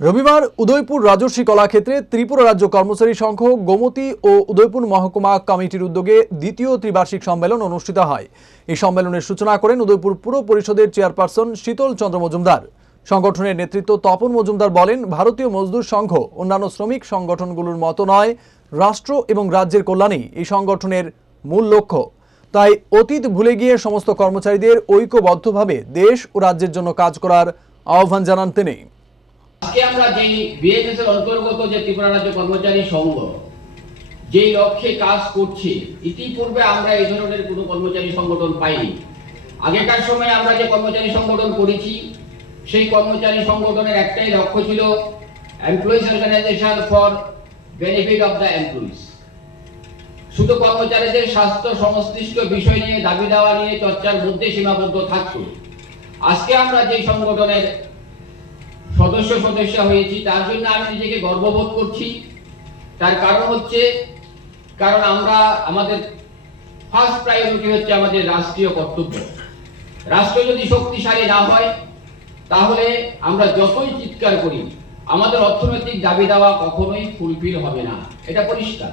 রবিবার উদয়পুর রাজস্বী কলাক্ষেত্রে ত্রিপুরা রাজ্য কর্মচারী সংঘ গোমতী ও উদয়পুর মহকুমা কমিটির উদ্যোগে দ্বিতীয় ত্রিবার্ষিক সম্মেলন অনুষ্ঠিত হয়। এই সম্মেলনের সূচনা করেন উদয়পুর পুর পরিষদের চেয়ারপারসন শীতল চন্দ্র মজুমদার। সংগঠনের নেতৃত্ব তপন মজুমদার বলেন, ভারতীয় মজদুর সংঘ অন্যান্য শ্রমিক সংগঠনগুলোর মতো নয়, রাষ্ট্র এবং রাজ্যের কল্যাণেই এই সংগঠনের মূল লক্ষ্য। তাই অতীত ভুলে গিয়ে সমস্ত কর্মচারীদের ঐক্যবদ্ধভাবে দেশ ও রাজ্যের জন্য কাজ করার আহ্বান জানান তিনি। আজকে আমরা যেই বিএসএস এর অন্তর্গত যে ত্রিপুরা রাজ্য কর্মচারী সংঘ যেই লক্ষ্যে কাজ করছে, ইতিপূর্বে আমরা এই ধরনের কোনো কর্মচারী সংগঠন পাইনি। আগেকার সময়ে আমরা যে কর্মচারী সংগঠন করেছি, সেই কর্মচারী সংগঠনের একটাই লক্ষ্য ছিল employees organization for benefit of the employees. শুধু কর্মচারীদের স্বাস্থ্য সংশ্লিষ্ট বিষয় নিয়ে দাবি দেওয়া নিয়ে চর্চার মধ্যে সীমাবদ্ধ থাকত। আজকে আমরা যে সংগঠনের সদস্য হয়েছি, তার জন্য আমি নিজেকে গর্ববোধ করছি। তার কারণ হচ্ছে, কারণ আমরা আমাদের ফার্স্ট প্রায়োরিটি হচ্ছে আমাদের রাষ্ট্রীয় কর্তব্য। রাষ্ট্র যদি শক্তিশালী না হয়, তাহলে আমরা যতই চিৎকার করি, আমাদের অর্থনৈতিক দাবি দেওয়া কখনোই ফুলফিল হবে না, এটা পরিষ্কার।